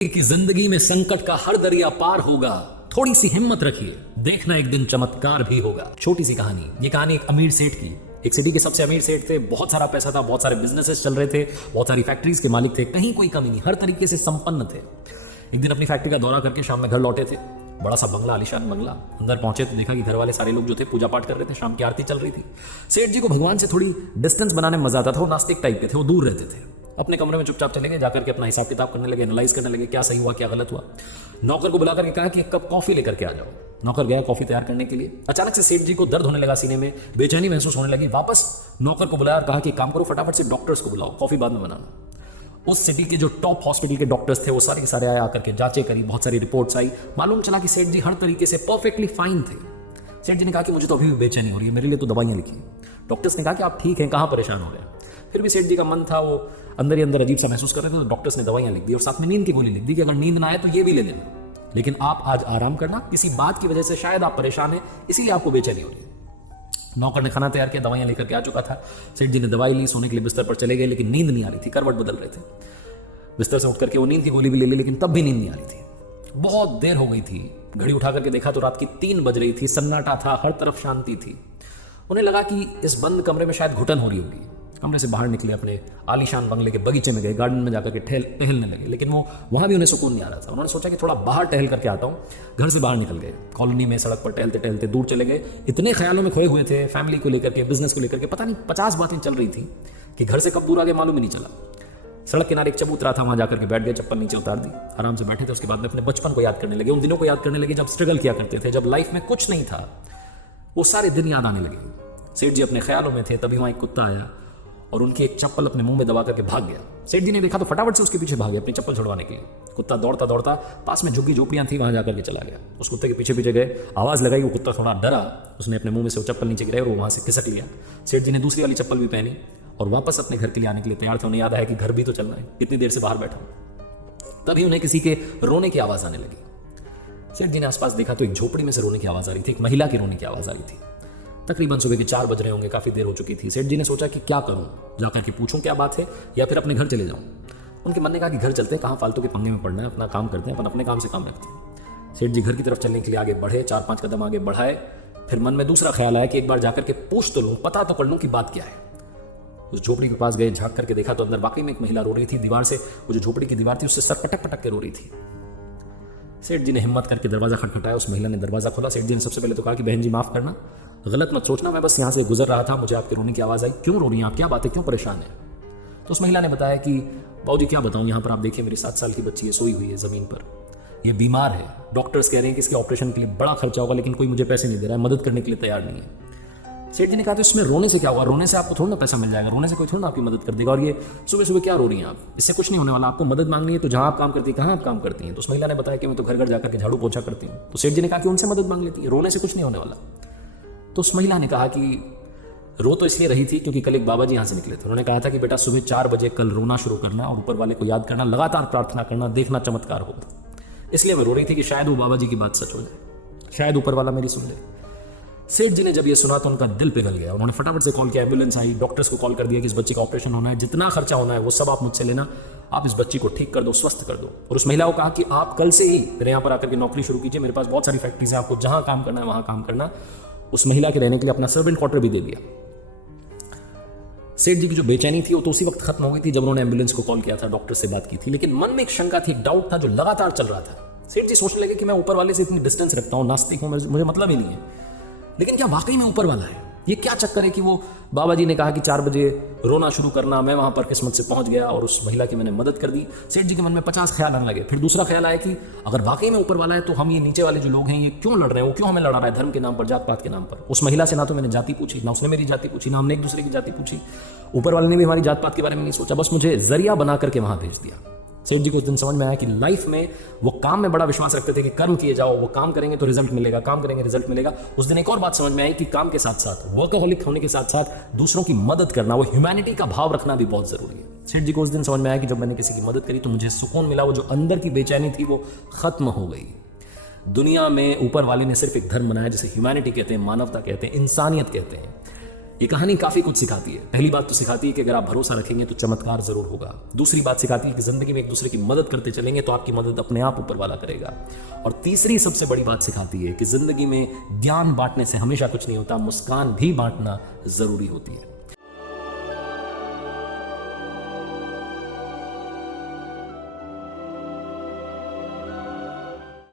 कि जिंदगी में संकट का हर दरिया पार होगा, थोड़ी सी हिम्मत रखिए, देखना एक दिन चमत्कार भी होगा। छोटी सी कहानी, ये कहानी एक अमीर सेठ की। एक सिटी के सबसे अमीर सेठ थे, बहुत सारा पैसा था, बहुत सारे बिजनेसेस चल रहे थे, बहुत सारी फैक्ट्रीज के मालिक थे, कहीं कोई कमी नहीं, हर तरीके से संपन्न थे। एक दिन अपनी फैक्ट्री का दौरा करके शाम में घर लौटे थे। बड़ा सा बंगला, आलिशान बंगला। अंदर पहुंचे तो देखा कि घर वाले सारे लोग जो थे पूजा पाठ कर रहे थे, शाम की आरती चल रही थी। सेठ जी को भगवान से थोड़ी डिस्टेंस बनाने में मजा आता था। वो नास्तिक टाइप के थे, वो दूर रहते थे। अपने कमरे में चुपचाप चले गए, जाकर के अपना हिसाब किताब करने लगे, एनालाइज करने लगे, क्या सही हुआ क्या गलत हुआ। नौकर को बुलाकर के कहा कि एक कप कॉफी लेकर के आ जाओ। नौकर गया कॉफी तैयार करने के लिए। अचानक से सेठ जी को दर्द होने लगा सीने में, बेचैनी महसूस होने लगी। वापस नौकर को बुलाया और कहा कि काम करो, फटाफट से डॉक्टर्स को बुलाओ, कॉफी बाद में बनाना। उस सिटी के जो टॉप हॉस्पिटल के डॉक्टर्स थे वो सारे के सारे आए, आकर के जांचें करी, बहुत सारी रिपोर्ट्स आई। मालूम चला कि सेठ जी हर तरीके से परफेक्टली फाइन थे। सेठ जी ने कहा कि मुझे तो अभी भी बेचैनी हो रही है, मेरे लिए तो दवाइयां लिखी। डॉक्टर्स ने कहा कि आप ठीक हैं, कहाँ परेशान हो गए। फिर भी सेठ जी का मन था, वो अंदर ही अंदर अजीब सा महसूस कर रहे थे। तो डॉक्टर्स ने दवाइयां लिख दी और साथ में नींद की गोली लिख दी कि अगर नींद ना आए तो ये भी ले लेना, लेकिन आप आज आराम करना, किसी बात की वजह से शायद आप परेशान हैं, इसीलिए आपको बेचैनी हो रही है। नौकर ने खाना तैयार किया, दवाइयां लेकर के आ चुका था। सेठ जी ने दवाई ली, सोने के लिए बिस्तर पर चले गए, लेकिन नींद नहीं आ रही थी, करवट बदल रहे थे। बिस्तर से उठ करके वो नींद की गोली भी ले ली, लेकिन तब भी नींद नहीं आ रही थी। बहुत देर हो गई थी। घड़ी उठा करके देखा तो रात की 3 बज रही थी। सन्नाटा था, हर तरफ शांति थी। उन्हें लगा कि इस बंद कमरे में शायद घुटन हो रही होगी। कमरे से बाहर निकले, अपने आलीशान बंगले के बगीचे में गए, गार्डन में जाकर के टहलने लगे, लेकिन वो वहां भी उन्हें सुकून नहीं आ रहा था। उन्होंने सोचा कि थोड़ा बाहर टहल करके आता हूँ। घर से बाहर निकल गए, कॉलोनी में सड़क पर टहलते टहलते दूर चले गए। इतने ख्यालों में खोए हुए थे, फैमिली को लेकर के, बिजनेस को लेकर के, पता नहीं 50 बातें चल रही थी कि घर से कब दूर आ गए मालूम ही नहीं चला। सड़क किनारे एक चबूतरा था, वहां जाकर के बैठ गए, चप्पल नीचे उतार दी, आराम से बैठे थे। उसके बाद में अपने बचपन को याद करने लगे, उन दिनों को याद करने लगे जब स्ट्रगल किया करते थे, जब लाइफ में कुछ नहीं था। वो सारे दिन याद आने लगे। सेठ जी अपने ख्यालों में थे, तभी वहां एक कुत्ता आया और उनकी एक चप्पल अपने मुंह में दबा करके भाग गया। सेठ जी ने देखा तो फटाफट से उसके पीछे भागे अपनी चप्पल छुड़वाने के लिए। कुत्ता दौड़ता दौड़ता पास में झुग्गी झोपड़ियां थी, वहां जाकर के चला गया। उस कुत्ते के पीछे पीछे गए, आवाज लगाई, वो कुत्ता थोड़ा डरा, उसने अपने मुंह में से वो चप्पल नीचे गिराई और वो वहां से खिसक लिया। सेठ जी ने दूसरी वाली चप्पल भी पहनी और वापस अपने घर के लिए आने के लिए तैयार थे। उन्हें याद आया कि घर भी तो चलना है, इतनी देर से बाहर बैठा हूं। तभी उन्हें किसी के रोने की आवाज आने लगी। सेठ जी ने आसपास देखा तो एक झोपड़ी में से रोने की आवाज आ रही थी, एक महिला की रोने की आवाज आ रही थी। तकरीबन सुबह के 4 बज रहे होंगे, काफी देर हो चुकी थी। सेठ जी ने सोचा कि क्या करूं, जाकर के पूछूं क्या बात है या फिर अपने घर चले जाऊं। उनके मन ने कहा कि घर चलते हैं, कहां फालतू के पंगे में पड़ना है, अपना काम करते हैं, अपन अपने काम से काम रखते हैं। सेठ जी घर की तरफ चलने के लिए आगे बढ़े, 4-5 कदम आगे बढ़ाए। फिर मन में दूसरा ख्याल आया कि एक बार जाकर के पूछ तो लूं, पता तो कर लूं कि बात क्या है। उस झोपड़ी के पास गए, झांक करके देखा तो अंदर वाकई में एक महिला रो रही थी। दीवार से, वो जो झोपड़ी की दीवार थी उससे सर पटक पटक के रो रही थी। सेठ जी ने हिम्मत करके दरवाजा खटखटाया, उस महिला ने दरवाजा खोला। सेठ जी ने सबसे पहले तो कहा कि बहन जी माफ करना, गलत मत सोचना, मैं बस यहाँ से गुजर रहा था, मुझे आपके रोने की आवाज आई। क्यों रो रही हैं आप, क्या बात है, क्यों परेशान है? तो उस महिला ने बताया कि बाबूजी क्या बताऊं, यहाँ पर आप देखिए मेरी 7 साल की बच्ची है, सोई हुई है जमीन पर, ये बीमार है। डॉक्टर्स कह रहे हैं कि इसके ऑपरेशन के लिए बड़ा खर्चा होगा, लेकिन कोई मुझे पैसे नहीं दे रहा है, मदद करने के लिए तैयार नहीं है। सेठ जी ने कहा तो इसमें रोने से क्या होगा, रोने से आपको थोड़ा ना पैसा मिल जाएगा, रोने से कोई थोड़ा ना आपकी मदद कर देगा। और ये सुबह सुबह क्या रो रही हैं आप, इससे कुछ नहीं होने वाला, आपको मदद मांगनी है तो जहां आप काम करती है, कहाँ आप काम करती हैं? तो उस महिला ने बताया कि मैं तो घर घर जाकर के झाड़ू पोछा करती हूँ। तो सेठ जी ने कहा कि उनसे मदद मांग लेती है, रोने से कुछ नहीं होने वाला। तो उस महिला ने कहा कि रो तो इसलिए रही थी क्योंकि कल एक बाबा जी यहाँ से निकले थे। उन्होंने कहा था कि बेटा सुबह 4 बजे कल रोना शुरू करना और ऊपर वाले को याद करना, लगातार प्रार्थना करना, देखना चमत्कार होगा। इसलिए मैं रो रही थी कि शायद वो बाबा जी की बात सच हो जाए, शायद ऊपर वाला मेरी सुन ले। सेठ जी ने जब ये सुना तो उनका दिल पिघल गया। उन्होंने फटाफट से कॉल किया, एम्बुलेंस आई, डॉक्टर्स को कॉल कर दिया कि इस बच्चे का ऑपरेशन होना है, जितना खर्चा होना है वो सब आप मुझसे लेना, आप इस बच्ची को ठीक कर दो, स्वस्थ कर दो। और उस महिला को कहा कि आप कल से ही मेरे यहाँ पर आकर के नौकरी शुरू कीजिए, मेरे पास बहुत सारी फैक्ट्रीज हैं, आपको जहां काम करना है वहां काम करना। उस महिला के रहने के लिए अपना सर्वेंट क्वार्टर भी दे दिया। सेठ जी की जो बेचैनी थी वो तो उसी वक्त खत्म हो गई थी जब उन्होंने एम्बुलेंस को कॉल किया था, डॉक्टर से बात की थी। लेकिन मन में एक शंका थी, एक डाउट था जो लगातार चल रहा था। सेठ जी सोचने लगे कि मैं ऊपर वाले से इतनी डिस्टेंस रखता हूँ, नास्तिक हूँ, मुझे मतलब ही नहीं है, लेकिन क्या वाकई में ऊपर वाला है? ये क्या चक्कर है कि वो बाबा जी ने कहा कि 4 बजे रोना शुरू करना, मैं वहां पर किस्मत से पहुंच गया और उस महिला की मैंने मदद कर दी। सेठ जी के मन में 50 ख्याल आने लगे। फिर दूसरा ख्याल आया कि अगर वाकई में ऊपर वाला है तो हम ये नीचे वाले जो लोग हैं ये क्यों लड़ रहे हैं, वो क्यों हमें लड़ा रहा है धर्म के नाम पर, जात पात के नाम पर। उस महिला से ना तो मैंने जाति पूछी, ना उसने मेरी जाति पूछी, ना हमने एक दूसरे की जाति पूछी, ऊपर वाले ने भी हमारी जात पात के बारे में नहीं सोचा, बस मुझे जरिया बना करके वहां भेज दिया। सेठ जी को उस दिन समझ में आया कि लाइफ में वो काम में बड़ा विश्वास रखते थे कि कर्म किए जाओ, वो काम करेंगे तो रिजल्ट मिलेगा, काम करेंगे रिजल्ट मिलेगा। उस दिन एक और बात समझ में आई कि काम के साथ साथ, वर्कहोलिक होने के साथ साथ दूसरों की मदद करना, वो ह्यूमैनिटी का भाव रखना भी बहुत जरूरी है। सेठ जी को उस दिन समझ में आया कि जब मैंने किसी की मदद करी तो मुझे सुकून मिला, वो जो अंदर की बेचैनी थी वो खत्म हो गई। दुनिया में ऊपर वाले ने सिर्फ एक धर्म बनाया जिसे ह्यूमैनिटी कहते हैं, मानवता कहते हैं, इंसानियत कहते हैं। ये कहानी काफी कुछ सिखाती है। पहली बात तो सिखाती है कि अगर आप भरोसा रखेंगे तो चमत्कार जरूर होगा। दूसरी बात सिखाती है कि जिंदगी में एक दूसरे की मदद करते चलेंगे तो आपकी मदद अपने आप ऊपर वाला करेगा। और तीसरी सबसे बड़ी बात सिखाती है कि जिंदगी में ज्ञान बांटने से हमेशा कुछ नहीं होता, मुस्कान भी बांटना जरूरी होती है।